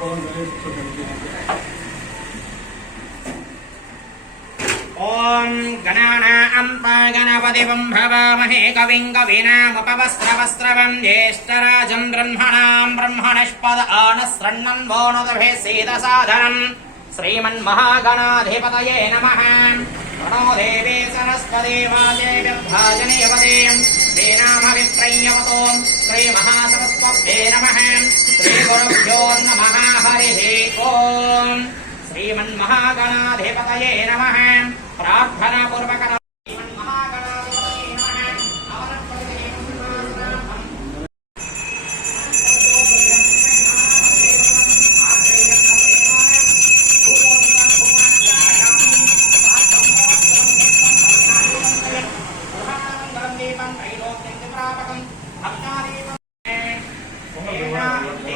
భగవాన్ ఓం గణానాంపాగణపతివం భవామహే కవిం కవినాముపవస్త్రవస్త్రవం జ్యేష్టరాజం బ్రహ్మణాం బ్రహ్మణష్పద ఆనస్రన్నం వోనుదభే సీదసాధనం श्रीमन्महागणाधिपतये नमः प्रणो देवी सरस्वती वाजे व्यर्थाजनेवते श्रीनामविप्रयवतो श्रीमहासरस्वभ्ये नमः श्रीगुरुभ्यो नमः हरिः ओम् श्रीमन्महागणाधिपतये नमः प्रार्थनापूर्वक समर्पयामि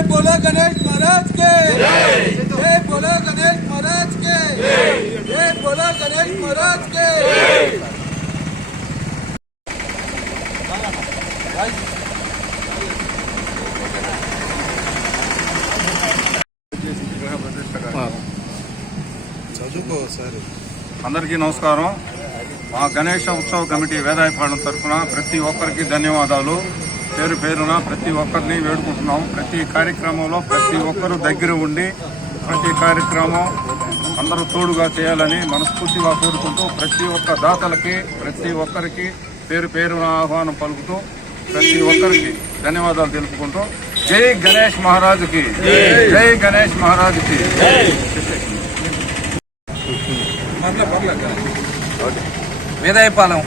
जय बोलो गणेश महाराज के जय बोलो गणेश महाराज के जय बोलो गणेश महाराज के చదువుకో సార్ అందరికీ నమస్కారం మా గణేష ఉత్సవ కమిటీ వేదాయపాలెం తరఫున ప్రతి ఒక్కరికి ధన్యవాదాలు పేరు పేరున ప్రతి ఒక్కరిని వేడుకుంటున్నాం. ప్రతి కార్యక్రమంలో ప్రతి ఒక్కరు దగ్గర ఉండి ప్రతి కార్యక్రమం అందరూ తోడుగా చేయాలని మనస్ఫూర్తిగా కోరుకుంటూ ప్రతి ఒక్క దాతలకి ప్రతి ఒక్కరికి పేరు పేరున ఆహ్వానం పలుకుతూ ప్రతి ఒక్కరికి ధన్యవాదాలు తెలుపుకుంటూ జై గణేష్ మహారాజుకి జై గణేష్ మహారాజుకి. వేదాయపాలెం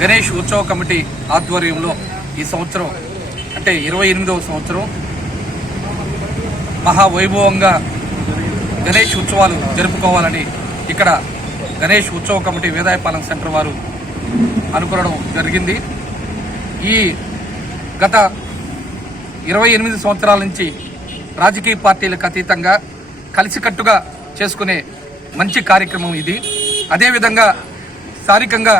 గణేష్ ఉత్సవ కమిటీ ఆధ్వర్యంలో ఈ సంవత్సరం అంటే ఇరవై ఎనిమిదవ సంవత్సరం మహావైభవంగా గణేష్ ఉత్సవాలు జరుపుకోవాలని ఇక్కడ గణేష్ ఉత్సవ కమిటీ వేదాయపాలెం సెంటర్ వారు అనుకోవడం జరిగింది. ఈ గత ఇరవై ఎనిమిది సంవత్సరాల నుంచి రాజకీయ పార్టీలకు అతీతంగా కలిసికట్టుగా చేసుకునే మంచి కార్యక్రమం ఇది. అదేవిధంగా స్థానికంగా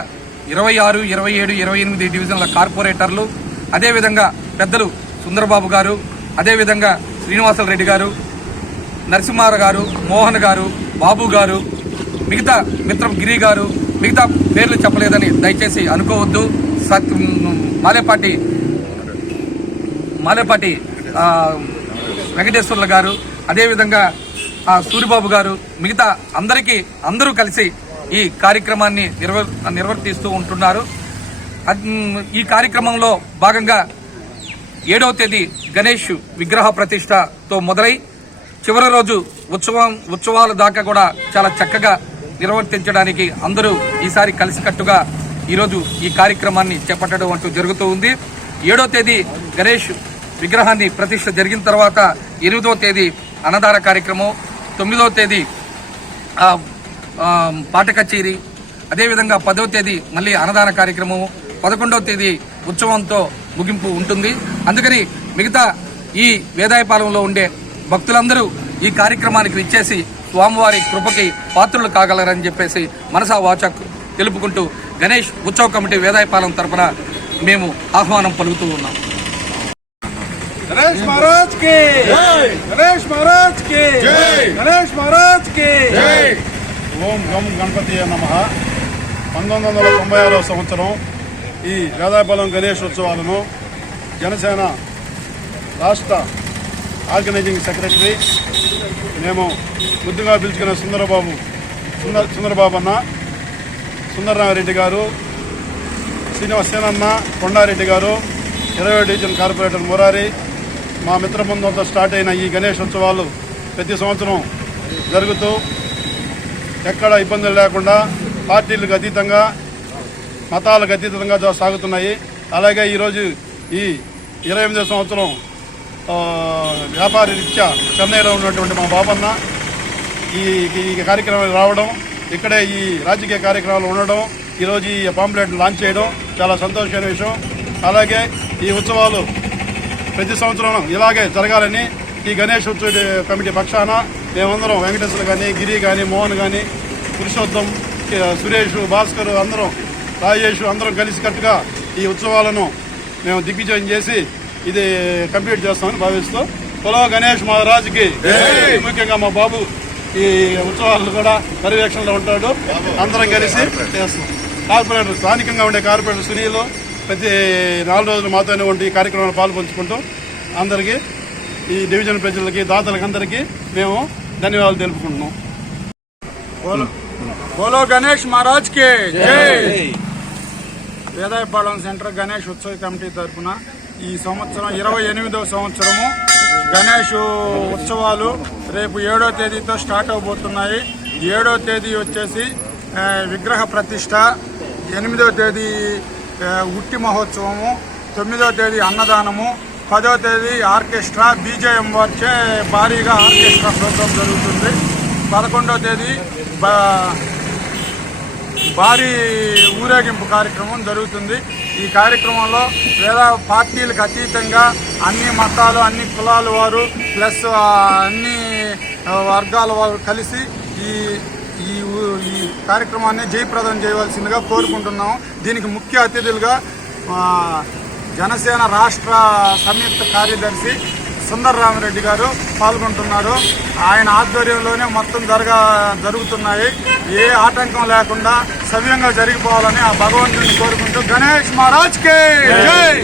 ఇరవై ఆరు ఇరవై ఏడు ఇరవై ఎనిమిది డివిజన్ల కార్పొరేటర్లు అదేవిధంగా పెద్దలు సుందరబాబు గారు అదేవిధంగా శ్రీనివాసల రెడ్డి గారు నరసింహార గారు మోహన్ గారు బాబు గారు మిగతా మిత్రం గిరి గారు మిగతా పేర్లు చెప్పలేదని దయచేసి అనుకోవద్దు. సత్ మాలేపాటి మాలేపాటి వెంకటేశ్వర్ల గారు అదేవిధంగా ఆ, సూరిబాబు గారు మిగతా అందరికీ అందరూ కలిసి ఈ కార్యక్రమాన్ని నిర్వ నిర్వర్తిస్తూ ఉంటున్నారు. ఈ కార్యక్రమంలో భాగంగా ఏడవ తేదీ గణేష్ విగ్రహ ప్రతిష్టతో మొదలై చివరి రోజు ఉత్సవం ఉత్సవాల దాకా కూడా చాలా చక్కగా నిర్వర్తించడానికి అందరూ ఈసారి కలిసికట్టుగా ఈరోజు ఈ కార్యక్రమాన్ని చేపట్టడం అంటూ జరుగుతూ ఉంది. ఏడో తేదీ గణేష్ విగ్రహాన్ని ప్రతిష్ట జరిగిన తర్వాత ఎనిమిదవ తేదీ అన్నదాన కార్యక్రమం తొమ్మిదవ తేదీ పాట కచేరీ అదేవిధంగా పదవ తేదీ మళ్ళీ అన్నదాన కార్యక్రమం పదకొండవ తేదీ ఉత్సవంతో ముగింపు ఉంటుంది. అందుకని మిగతా ఈ వేదాయపాలెంలో ఉండే భక్తులందరూ ఈ కార్యక్రమానికి ఇచ్చేసి స్వామివారి కృపకి పాత్రులు కాగలరని చెప్పేసి మనసా వాచక్ తెలుపుకుంటూ గణేష్ ఉత్సవ కమిటీ వేదాయపాలెం తరఫున మేము ఆహ్వానం పలుకుతూ ఉన్నాం. గణేష్ మహారాజ్కి! గణేష్ మహారాజ్కి! గణేష్ మహారాజ్కి! ఓం గం గణపతి నమ. పంతొమ్మిది వందల తొంభై ఆరో సంవత్సరం ఈ వేదాయపాలెం గణేష్ ఉత్సవాలను జనసేన రాష్ట్ర ఆర్గనైజింగ్ సెక్రటరీ మేము ముద్దుగా పిలుచుకున్న సుందరబాబు సుందర సుందరబాబు అన్న సుందరరామరెడ్డి గారు శ్రీనివాసేనన్న కొండారెడ్డి గారు ఇరవై డివిజన్ కార్పొరేటర్ మురారి మా మిత్రబృందంతో స్టార్ట్ అయిన ఈ గణేష్ ఉత్సవాలు ప్రతి సంవత్సరం జరుగుతూ ఎక్కడ ఇబ్బందులు లేకుండా పార్టీలకు అతీతంగా మతాలకు అతీతంగా సాగుతున్నాయి. అలాగే ఈరోజు ఈ ఇరవై ఎనిమిదో సంవత్సరం వ్యాపారి వ్యాపార రీత్యా చెన్నైలో ఉన్నటువంటి మా బాబన్న ఈ ఈ కార్యక్రమాలు రావడం ఇక్కడే ఈ రాజకీయ కార్యక్రమాలు ఉండడం ఈరోజు ఈ పాంప్లెట్ లాంచ్ చేయడం చాలా సంతోషమైన విషయం. అలాగే ఈ ఉత్సవాలు ప్రతి సంవత్సరం ఇలాగే జరగాలని ఈ గణేష్ ఉత్సవ కమిటీ పక్షాన మేమందరం వెంకటేశ్వర కానీ గిరి కానీ మోహన్ కానీ పురుషోత్తం సురేష్ భాస్కర్ అందరం రాజేష్ అందరం కలిసికట్టుగా ఈ ఉత్సవాలను మేము దిగ్విజయం చేసి ఇది కంప్లీట్ చేస్తామని భావిస్తూ పొలో గణేష్ మహారాజుకి ముఖ్యంగా మా బాబు ఈ ఉత్సవాలు కూడా పర్యవేక్షణలో ఉంటాడు. అందరం కలిసి చేస్తాం. కార్పొరేటర్ స్థానికంగా ఉండే కార్పొరేటర్ సునీలు ప్రతి నాలుగు రోజులు మాతోనే ఉండి ఈ కార్యక్రమంలో పాల్పంచుకుంటూ అందరికీ ఈ డివిజన్ ప్రజలకి దాతలకి అందరికీ మేము ధన్యవాదాలు తెలుపుకుంటున్నాం. బోలో గణేష్ మహారాజ్ కే జై! వేదాయపాలెం సెంటర్ గణేష్ ఉత్సవ కమిటీ తరఫున ఈ సంవత్సరం ఇరవై ఎనిమిదవ సంవత్సరము గణేష్ ఉత్సవాలు రేపు ఏడో తేదీతో స్టార్ట్ అవబోతున్నాయి. ఏడో తేదీ వచ్చేసి విగ్రహ ప్రతిష్ట ఎనిమిదో తేదీ ఉట్టి మహోత్సవము తొమ్మిదో తేదీ అన్నదానము పదో తేదీ ఆర్కెస్ట్రా బీజేఎం వచ్చే భారీగా ఆర్కెస్ట్రా ప్రోగ్రాం జరుగుతుంది. పదకొండో తేదీ భారీ ఊరేగింపు కార్యక్రమం జరుగుతుంది. ఈ కార్యక్రమంలో వేరే పార్టీలకు అతీతంగా అన్ని మతాలు అన్ని కులాల వారు ప్లస్ అన్ని వర్గాల వారు కలిసి ఈ ఈ ఈ కార్యక్రమాన్ని జయప్రదం చేయవలసిందిగా కోరుకుంటున్నాము. దీనికి ముఖ్య అతిథులుగా జనసేన రాష్ట్ర సంయుక్త కార్యదర్శి సుందరరామరెడ్డి గారు పాల్గొంటున్నారు. ఆయన ఆధ్వర్యంలోనే మొత్తం జరగ జరుగుతున్నాయి. ఏ ఆటంకం లేకుండా సవ్యంగా జరిగిపోవాలని ఆ భగవంతుని కోరుకుంటూ గణేష్ మహారాజ్ కే జై!